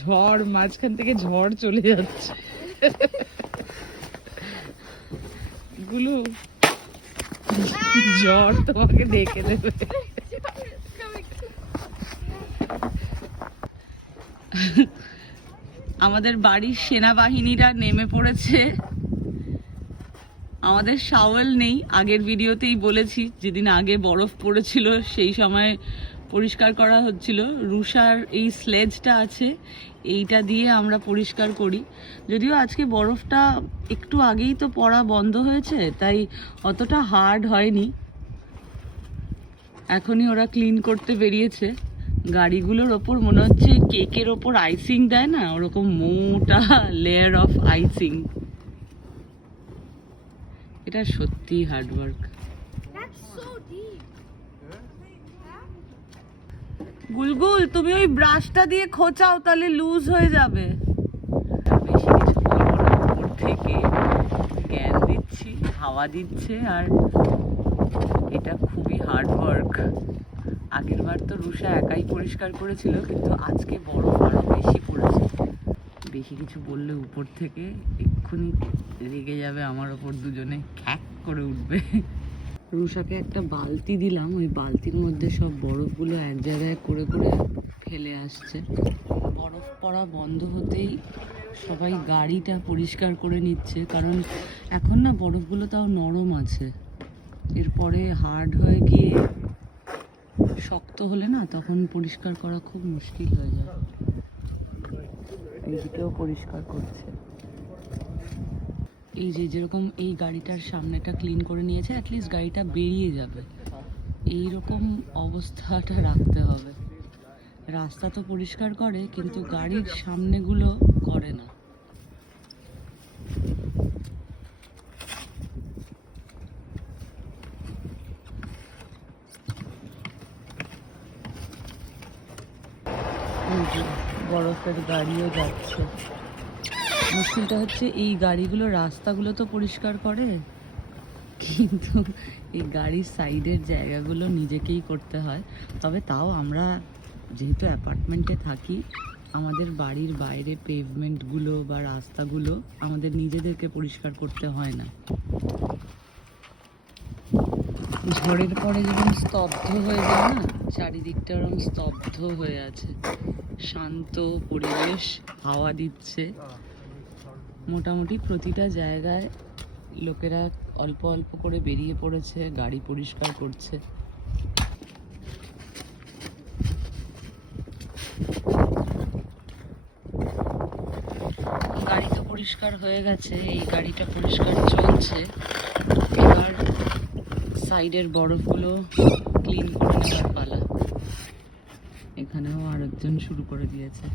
ঝড়, মাঝখান থেকে ঝড় চলে যাচ্ছে। গুলু, ঝড় তোমাকে দেখে দেবে। আমাদের বাড়ির সেনাবাহিনীরা নেমে পড়েছে। আমাদের শাওয়াল নেই, আগের ভিডিওতেই বলেছি, যেদিন আগে বরফ পড়েছিল সেই সময় পরিষ্কার করা হচ্ছিল। রুষার এই স্লেজটা আছে, এইটা দিয়ে আমরা পরিষ্কার করি। যদিও আজকে বরফটা একটু আগেই তো পড়া বন্ধ হয়েছে, তাই অতটা হার্ড হয়নি। এখনই ওরা ক্লিন করতে বেরিয়েছে। গাড়িগুলোর ওপর মনে হচ্ছে কেকের ওপর আইসিং দেয় না, ওরকম মোটা লেয়ার অফ আইসিং। এটা সত্যি হার্ডওয়ার্ক। গুলগুল, তুমি ওই ব্রাশটা দিয়ে খোঁচাও, তাহলে লুজ হয়ে যাবে। বেশি কিছু বলবো না, উপর থেকে জ্ঞান দিচ্ছি, হাওয়া দিচ্ছে। আর এটা খুবই হার্ডওয়ার্ক। আগের বার তো রুষা একাই পরিষ্কার করেছিল, কিন্তু আজকে বরফ আরো বেশি পড়েছে। বেশি কিছু বললে উপর থেকে এক্ষুনি রেগে যাবে আমার ওপর, দুজনে খ্যাক করে উঠবে। রুষাকে একটা বালতি দিলাম, ওই বালতির মধ্যে সব বরফগুলো এক জায়গায় করে করে ফেলে আসছে। বরফ পড়া বন্ধ হতেই সবাই গাড়িটা পরিষ্কার করে নিচ্ছে, কারণ এখন না বরফগুলো তাও নরম আছে। এরপরে হার্ড হয়ে গিয়ে শক্ত হলে না, তখন পরিষ্কার করা খুব মুশকিল হয়ে যায়। এইদিকেও পরিষ্কার করছে। এই যে যেরকম এই গাড়িটার সামনেটা ক্লিন করে নিয়েছে, অ্যাটলিস্ট গাড়িটা বেরিয়ে যাবে, এইরকম অবস্থাটা রাখতে হবে। রাস্তা তো পরিষ্কার করে, কিন্তু গাড়ির সামনেগুলো করে না। বরফের গাড়িও যাচ্ছে। মুশকিলটা হচ্ছে এই গাড়িগুলো রাস্তাগুলো তো পরিষ্কার করে, কিন্তু এই গাড়ির সাইডের জায়গাগুলো নিজেকেই করতে হয়। তবে তাও আমরা যেহেতু অ্যাপার্টমেন্টে থাকি, আমাদের বাড়ির বাইরে পেভমেন্টগুলো বা রাস্তাগুলো আমাদের নিজেদেরকে পরিষ্কার করতে হয় না। ঝড়ের পরে যেরকম স্তব্ধ হয়ে যায় না, চারিদিকটা ওরকম স্তব্ধ হয়ে আছে। শান্ত পরিবেশ, হাওয়া দিচ্ছে। মোটামুটি প্রতিটা জায়গায় লোকেরা অল্প অল্প করে বেরিয়ে পড়েছে, গাড়ি পরিষ্কার করছে। গাড়ি তো পরিষ্কার হয়ে গেছে, এই গাড়িটা পরিষ্কার চলছে। এবার সাইডের বরফগুলো ক্লিন করে নেওয়ার পালা। এখানেও আরেকজন শুরু করে দিয়েছে।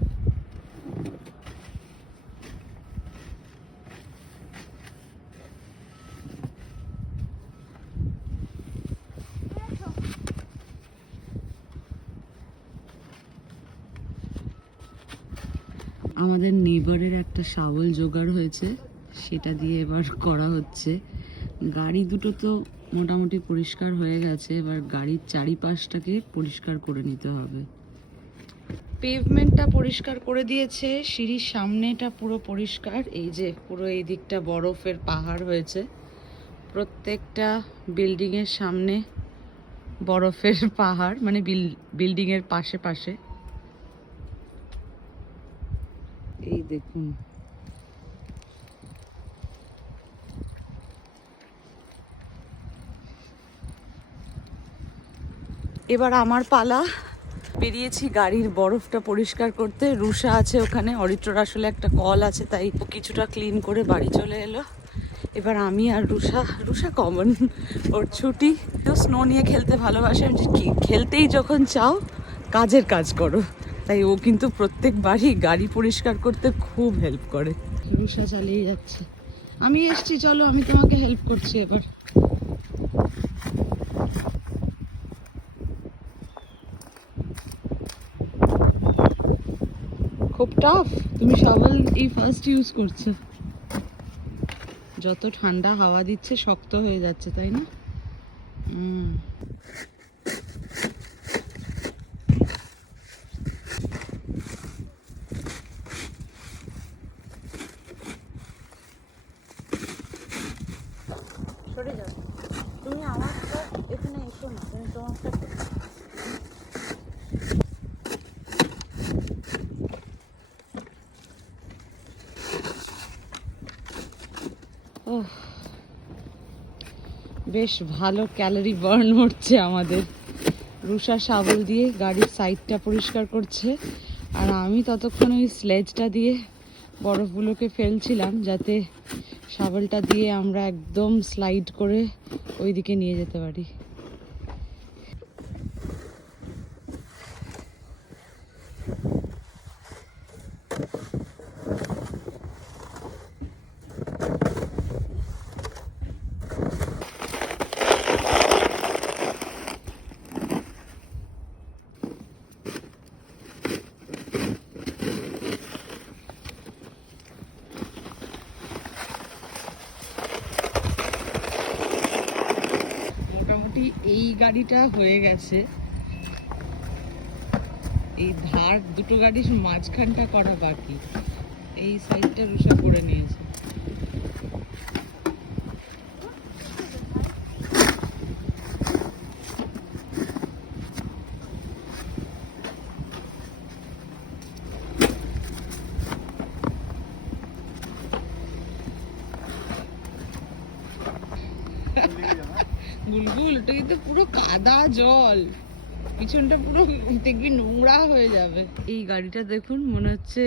আমাদের নেবারের একটা শাওয়াল জোগাড় হয়েছে, সেটা দিয়ে এবার করা হচ্ছে। গাড়ি দুটো তো মোটামুটি পরিষ্কার হয়ে গেছে, এবার গাড়ির চারিপাশটাকে পরিষ্কার করে নিতে হবে। পেভমেন্টটা পরিষ্কার করে দিয়েছে, সিঁড়ির সামনেটা পুরো পরিষ্কার। এই যে পুরো এই দিকটা বরফের পাহাড় হয়েছে, প্রত্যেকটা বিল্ডিংয়ের সামনে বরফের পাহাড়, মানে বিল্ডিংয়ের পাশে পাশে। এই দেখুন, এবার আমার পালা। বেরিয়েছি গাড়ির বরফটা পরিষ্কার করতে। রুষা আছে ওখানে, অরিত্রর আসলে একটা কল আছে, তাই ও কিছুটা ক্লিন করে বাড়ি চলে এলো। এবার আমি আর রুষা কমন, ওর ছুটি। তো স্নো নিয়ে খেলতে ভালোবাসে, খেলতেই যখন চাও কাজের কাজ করো, তাই ও কিন্তু প্রত্যেকবারই গাড়ি পরিষ্কার করতে খুব হেল্প করে। রুষা চালিয়ে যাচ্ছে। আমি এসছি, চলো আমি তোমাকে হেল্প করছি এবার। খুব টাফ। তুমি শাওয়াল এই ফার্স্ট ইউজ করছো। যত ঠান্ডা হাওয়া দিচ্ছে শক্ত হয়ে যাচ্ছে, তাই না? ও, বেশ ভালো ক্যালোরি বার্ন হচ্ছে আমাদের। রুষা শাবল দিয়ে গাড়ির সাইডটা পরিষ্কার করছে, আর আমি ততক্ষণ ওই স্লেজটা দিয়ে বরফগুলোকে ফেলছিলাম, যাতে শাবলটা দিয়ে আমরা একদম স্লাইড করে ওইদিকে নিয়ে যেতে পারি। মোটামুটি এই গাড়িটা হয়ে গেছে, এই ধার দুটো গাড়ির মাঝখানটা করা বাকি। এই সাইডটা রুষা করে নিয়েছে। বুলবুল, ওটা কিন্তু পুরো কাদা জল, পিছনটা পুরো দেখবি নোংরা হয়ে যাবে। এই গাড়িটা দেখুন, মনে হচ্ছে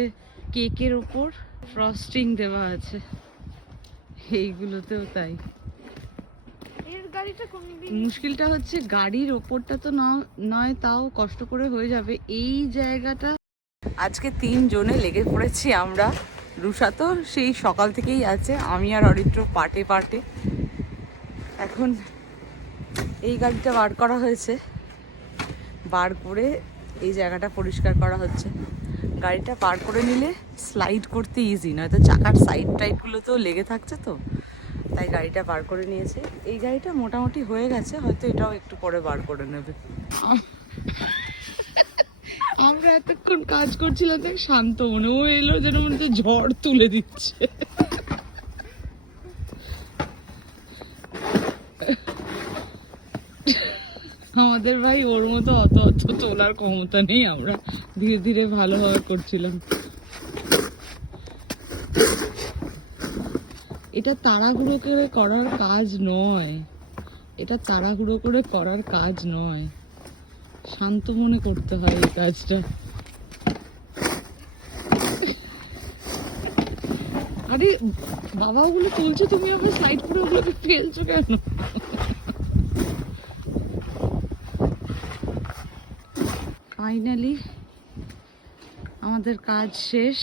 কেকের ওপর ফ্রস্টিং দেওয়া আছে, এইগুলোতেও তাই। মুশকিলটা হচ্ছে গাড়ির ওপরটা তো নয়, তাও কষ্ট করে হয়ে যাবে এই জায়গাটা। আজকে 3 জনে লেগে পড়েছি আমরা। রুষা তো সেই সকাল থেকেই আছে, আমি আর অরিত্র পাটে পাটে। এখন এই গাড়িটা বার করা হয়েছে, বার করে এই জায়গাটা পরিষ্কার করা হচ্ছে। গাড়িটা বার করে নিলে স্লাইড করতে ইজি, নয়তো চাকার সাইড টাইডগুলো তো লেগে থাকছে, তো তাই গাড়িটা বার করে নিয়েছে। এই গাড়িটা মোটামুটি হয়ে গেছে, হয়তো এটাও একটু পরে বার করে নেবে। আমরা এতক্ষণ কাজ করছিলাম, দেখ শান্ত মনে, ও এলো যেন মনে ঝড় তুলে দিচ্ছে। আমাদের ভাই ওর মতো অত অত তোলার ক্ষমতা নেই, আমরা ধীরে ধীরে ভালোভাবে করছিলাম। এটা তাড়াহুড়ো করে করার কাজ নয়, এটা তাড়াহুড়ো করে করার কাজ নয়, শান্ত মনে করতে হয় এই কাজটা। আরে বাবা, ওগুলো তুলছো তুমি, আবার সাইড করে ওগুলোকে ফেলছো কেন? ফাইনালি আমাদের কাজ শেষ।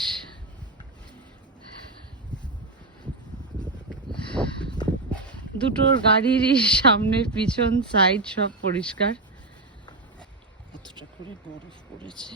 দুটোর গাড়িরই সামনে পিছন সাইড সব পরিষ্কার। এতটা করে বরফ পড়েছে।